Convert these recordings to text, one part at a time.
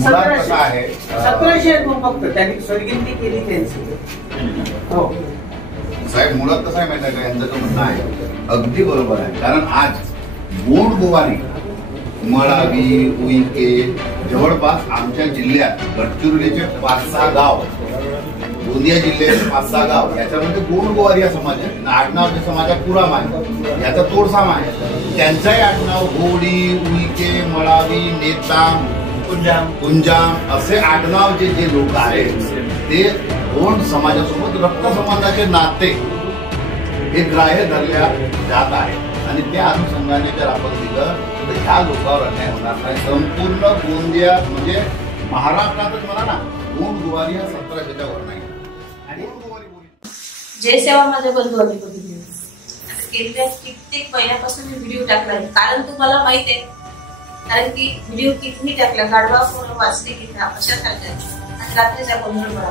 मुळात कसं आहे 1700 फक्त त्यांनी स्वर्गिंती केली त्यांची. हो साहेब, मुळात कसं आहे माहिती आहे का, यांचं जो म्हणणं आहे अगदी बरोबर आहे. कारण आज गोंड गोवारी, मळावी, उईके जवळपास आमच्या जिल्ह्यात गडचिरोलीचे 5-6 गाव, गोंदिया जिल्ह्याचे 5-6 गाव, याच्यामध्ये गोंड गोवारी हा समाज आहे. आडनावच्या समाजात पुराम आहे, याचा तोडसाम आहे. त्यांचाही आडनाव घोडी, उईके, मळावी, नेता, कुंजाम असे आडनाव जे लोक आहेत ते गोंड समाजासोबत रक्तसंबंधाचे नाते हे ग्राह्य धरल्या जात आहे. आणि त्या अनुषंगाने जर आपण दिलं तर ह्या लोकांवर अन्याय होणार नाही. संपूर्ण गोंदिया म्हणजे महाराष्ट्रातच म्हणा ना, गोंड गोवारी हा 1700च्या वर नाही. आणि जय सेवा माझ्या बंधू अधिपती गेल्या कित्येक महिन्यापासून मी व्हिडिओ टाकलाय. कारण तुम्हाला माहित आहे, कारण की व्हिडिओ किती टाकला, गाडवा पूर्ण वाचले की अशा सारख्या आणि रात्रीचा गोंधळ बळा.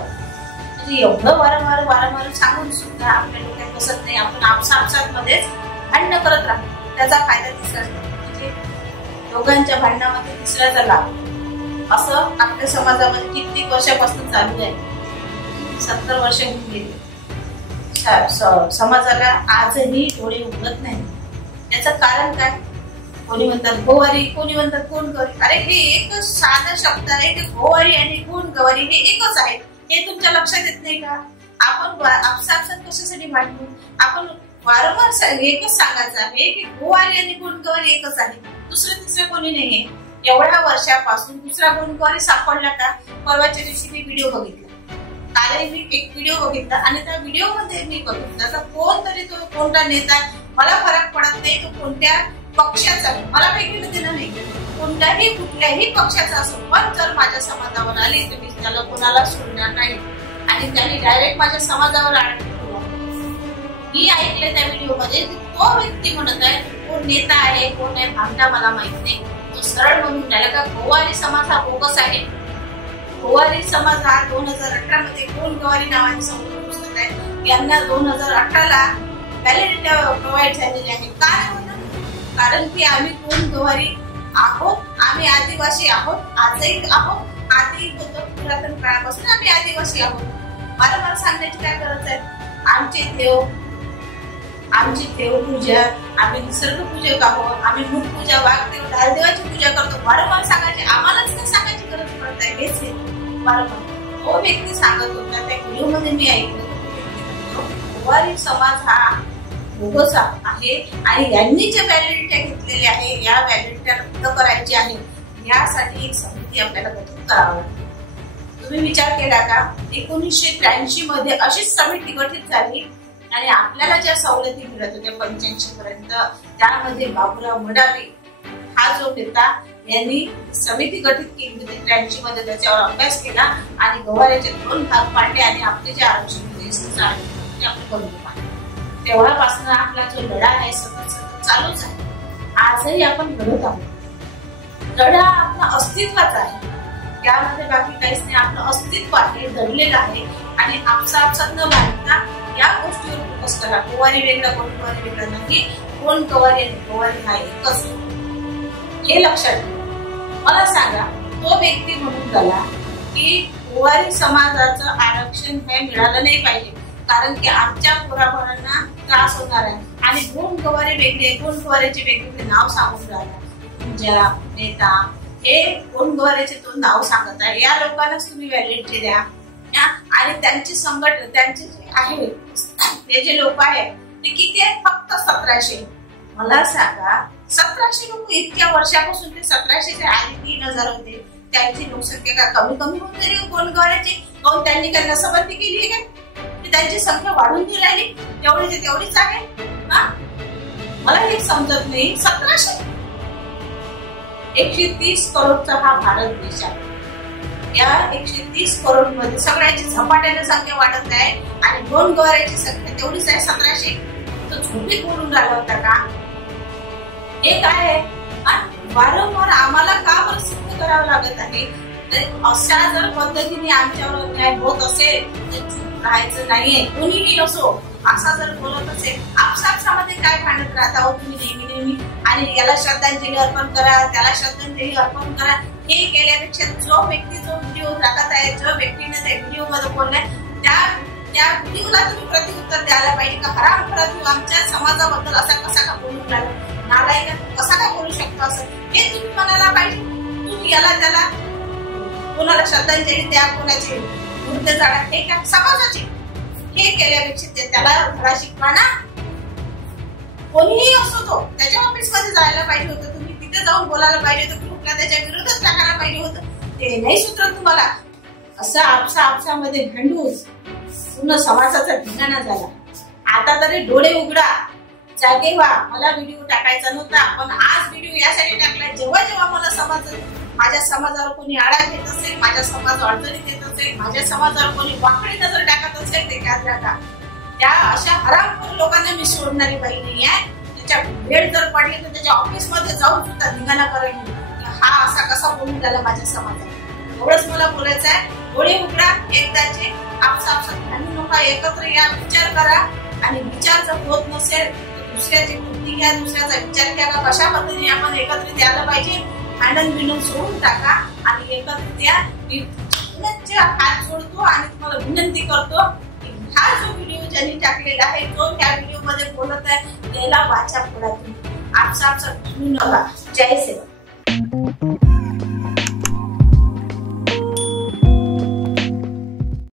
म्हणजे एवढं वारंवार सांगून सुद्धा आपल्या डोक्यात बसत नाही. आपण आपसात मध्येच भांडणं करत राहतो. त्याचा फायदा तिसरा, म्हणजे दोघांच्या भांडणामध्ये तिसऱ्याचा लाभ, असं आपल्या समाजामध्ये कित्येक वर्षापासून चालू आहे. 70 वर्ष होऊन गेली. समाजाला आजही डोळे उघडत नाही. याचं कारण काय? कोणी म्हणतात गोवारी, कोणी म्हणतात गोंडगवारी. अरे हे एकच साधा शब्द आहे की गोवारी आणि गोंडगवारी हे एकच आहे. हे तुमच्या लक्षात येत नाही का? आपण आपसात कशासाठी भांडतो? आपण वारंवार एकच सांगायचं आहे की गोवारी आणि गोंडगवारी एकच आहे, दुसरं तिसरं कोणी नाहीये. एवढ्या वर्षापासून दुसरा गोंडगवारी सापडला का? परवाच्या दिवशी मी व्हिडिओ बघितला, कालही मी एक व्हिडिओ बघितला आणि त्या व्हिडिओ मध्ये मी बघितलं तर कोणतरी तो कोणता नेता, मला फरक पडत नाही तो कोणत्या पक्षाचा, मला काही घेणं देणं नाही, कुठल्याही पक्षाचा असो, पण जर माझ्या समाजावर आली तर मी त्याला कोणाला सोडणार नाही. आणि त्यांनी डायरेक्ट माझ्या समाजावर मी ऐकले त्या व्हिडिओ मध्ये तो व्यक्ती म्हणत आहे कोण नेता आहे कोण आहे भामटा मला माहित नाही. तो सरळ म्हणून राहिला का गोवारी समाज हा बोगस आहे. गोवारी समाज हा 2018 मध्ये गोंडगवारी नावाने संपूर्ण पुस्तक आहे. यांना 2018ला व्हॅलिडिटी प्रोव्हाइड झालेली आहे. काय होतं? कारण की आम्ही गोंडगवारी आहोत, आम्ही आदिवासी आहोत, आजही आहोत, आधी होतो पुरातन काळापासून आम्ही आदिवासी आहोत. मला सांगण्याची काय गरज आहे? आमची देवपूजा, आम्ही निसर्ग पूजक आहोत, आम्ही मूठ पूजा, वाघदेव, ढालदेवाची पूजा करतो. वारंवार सांगायचे, आम्हालाच नाही सांगायची गरज पडत आहे. हेच वारंवार तो व्यक्ती सांगत होता. त्या व्हिडिओ मध्ये मी ऐकलं गोवारी समाज हा बोगस आहे आणि यांनी जे व्हॅलिडिटी घेतलेली आहे या व्हॅलिडिटी रद्द करायची आहे. यासाठी एक समिती आपल्याला गठीत करावी. तुम्ही विचार केला का? 1983 मध्ये अशीच समिती गठीत झाली आणि आपल्याला ज्या सवलती मिळत होत्या 85 पर्यंत, त्यामध्ये बाबूराव मडावी हा जो नेता यांनी समिती गठीत केली होती 83 मध्ये, त्याच्यावर अभ्यास केला आणि गोवाऱ्याचे 2 भाग पाडले आणि आपले जे आरक्षण ते आपण करून पाहिले. तेव्हापासून आपला जो लढा आहे सतत चालूच आहे. आजही आपण लढत आहोत. लढा आपला अस्तित्वाचा आहे, त्यामध्ये बाकी काहीच नाही. आपलं अस्तित्व आहे, दडलेलं आहे आणि आपसात न भांडता या गोष्टीवर फोकस करा. गोवारी वेगळा, गोंडगवारी वेगळा नाही. गोंडगवारी आणि गोवारी हा एकच, हे लक्षात ठेवा. मला सांगा, तो व्यक्ती म्हणून झाला की गोवारी समाजाचं आरक्षण हे मिळालं नाही पाहिजे कारण की आमच्या पोराबाळांना त्रास होणार आहे. आणि गोंडगवारी वेगळे, गोंडगवारीचे वेगवेगळे नाव सांगून राहिला. पूजा, नेता, हे गोंडगवारीचे तो नाव सांगत आहे. या लोकांनाच तुम्ही व्हॅलिडिटी द्या. आणि त्यांची संघटना, त्यांचे जे आहे ते जे लोक आहेत ते किती आहेत? फक्त 1700. मला सांगा, 1700 लोक इतक्या वर्षापासून ते 1700 आधी 3000 होते. त्यांची लोकसंख्या का कमी होत गेली गोंडगवारीची? काऊन त्यांनी काय नसबंदी केली आहे का? त्यांची संख्या वाढून नाही राहिली, तेवढीच आहे. मला हे समजत नाही. 1700, 130 करोडचा हा भारत देश आहे. या 130 करोड मध्ये सगळ्याची झपाट्याने संख्या वाढत आहे आणि गोंडगवाऱ्याची संख्या तेवढीच आहे 1700. तो झोपीत बोलून राहिला होता का? हे काय आहे? वारंवार आम्हाला का बरं सिद्ध करावं लागत आहे? अशा जर पद्धतीने आमच्यावर अन्याय होत असेल तर चूप राहायचं नाहीये. कोणीही नसो, असा जर बोलत असेल, आपसामध्ये काय भांडत राहता हो तुम्ही नेहमी आणि याला श्रद्धांजली अर्पण करा, त्याला श्रद्धांजली अर्पण करा. हे केल्यापेक्षा जो व्यक्ती जो व्हिडिओ टाकत आहे, जो व्यक्तीने त्या व्हिडिओ मध्ये बोललाय त्या व्हिडिओला तुम्ही प्रत्युत्तर द्यायला पाहिजे का हरामखोरा तू आमच्या समाजाबद्दल असा कसा का बोलू लागला, नालायक कसा का बोलू शकतो असं हे तुम्ही म्हणायला पाहिजे. तुम्ही याला त्याला कोणाला श्रद्धांजली द्या, कोणाची वृद्ध जाणा हे का समाजाचे हे केल्यापेक्षा त्याला धडा शिकवा ना. कोणीही असो तो त्याच्या ऑफिस मध्ये जायला पाहिजे होतं, तुम्ही तिथे जाऊन बोलायला पाहिजे होतं, ग्रुपला त्याच्या विरोधात टाकायला पाहिजे होतं. ते नाही सुचत तुम्हाला. असं आपसामध्ये भांडून पूर्ण समाजाचा धिंगाणा झाला. आता तरी डोळे उघडा, जागे व्हा. मला व्हिडिओ टाकायचा नव्हता पण आज व्हिडिओ यासाठी टाकला जेव्हा मला माझ्या समाजावर कोणी आळा घेत असेल, माझ्या समाज अडचणीत येत असेल, माझ्या समाजावर कोणी वाकडी नजर टाकत असेल ते याद राखा. त्या अशा हरामखोर लोकांना मी सोडणारी बाई नाही आहे. त्याच्या वेळ जर पडली तर त्याच्या ऑफिस मध्ये जाऊन सुद्धा धिंगाणा करेल हा असा कसा बोलून राहिला माझ्या समाजात. एवढंच मला बोलायचं आहे. डोळे उघडा एकदाचे, आपसात भांडू नका, एकत्र या, विचार करा आणि विचार जर होत नसेल तर दुसऱ्याची कृती घ्या, दुसऱ्याचा विचार घ्या का कशा पद्धतीने आपण एकत्रित यायला पाहिजे. भांडण बिंडण सोडून टाका आणि एकत्रित या. हात सोडतो आणि तुम्हाला विनंती करतो की हा जो व्हिडिओ ज्यांनी टाकलेला आहे, जो त्या व्हिडिओ मध्ये बोलत आहे त्याला वाचा फोडा. तुम्ही आपसात भांडू नका. जय सेवा.